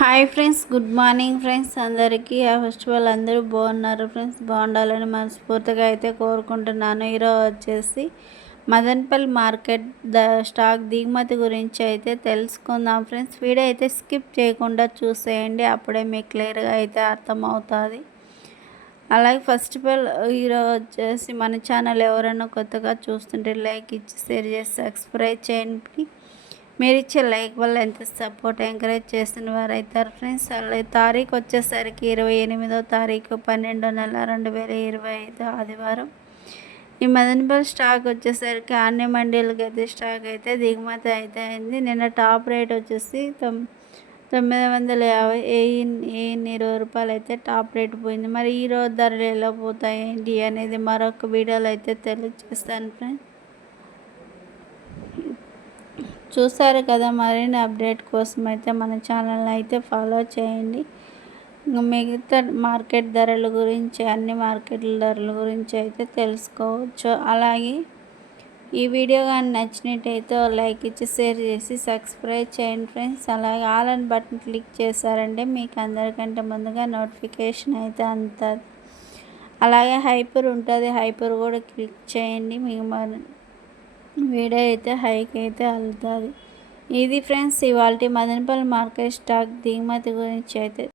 Hi friends good morning friends. అందరికీ first of all అందరూ బాగున్నారు ఫ్రెండ్స్. బాగుండాలని మనస్ఫూర్తిగా అయితే కోరుకుంటున్నాను. ఈరోజు వచ్చేసి మదన్పల్లి మార్కెట్ ద స్టాక్ దిగుమతి గురించి అయితే తెలుసుకుందాం ఫ్రెండ్స్. వీడియో అయితే స్కిప్ చేయకుండా చూసేయండి అప్పుడే మీకు క్లియర్గా అయితే అర్థమవుతుంది. అలాగే ఫస్ట్ ఆఫ్ ఆల్ ఈరోజు వచ్చేసి మన ఛానల్ ఎవరైనా కొత్తగా చూస్తుంటే లైక్ ఇచ్చి షేర్ చేసి సబ్స్క్రైబ్ చేయండి. మీరు ఇచ్చే లైక్ వల్ల ఎంత సపోర్ట్ ఎంకరేజ్ చేసిన వారు అవుతారు ఫ్రెండ్స్. అలాగే తారీఖు వచ్చేసరికి ఇరవై ఎనిమిదో తారీఖు పన్నెండో నెల రెండు వేల ఇరవై ఐదు ఆదివారం. ఈ మదనపల్లి స్టాక్ వచ్చేసరికి అన్ని మండీలకి అయితే స్టాక్ అయితే దిగుమతి అయితే అయింది. నిన్న టాప్ రేట్ వచ్చేసి తొమ్ తొమ్మిది వందల యాభై వెయ్యి ఇరవై రూపాయలు అయితే టాప్ రేట్ పోయింది. మరి ఈ రోజు ధరలు ఎలా పోతాయి ఏంటి అనేది మరొక వీడియోలో అయితే తెలియజేస్తాను ఫ్రెండ్స్. చూసారు కదా మరిన్ని అప్డేట్ కోసం అయితే మన ఛానల్ని అయితే ఫాలో చేయండి. మిగతా మార్కెట్ ధరల గురించి అన్ని మార్కెట్ల ధరల గురించి అయితే తెలుసుకోవచ్చు. అలాగే ఈ వీడియో కానీ నచ్చినట్టయితే లైక్ ఇచ్చి షేర్ చేసి సబ్స్క్రైబ్ చేయండి ఫ్రెండ్స్. అలాగే ఆల్ అండ్ బటన్ క్లిక్ చేశారంటే మీకు అందరికంటే ముందుగా నోటిఫికేషన్ అయితే అందుతుంది. అలాగే హైపర్ ఉంటుంది. హైపర్ కూడా క్లిక్ చేయండి. మీకు మరి వీడియో అయితే హైక్ అయితే వెళ్తుంది ఇది ఫ్రెండ్స్ ఇవాళ మదనపల్లి మార్కెట్ స్టాక్ దిగుమతి గురించి అయితే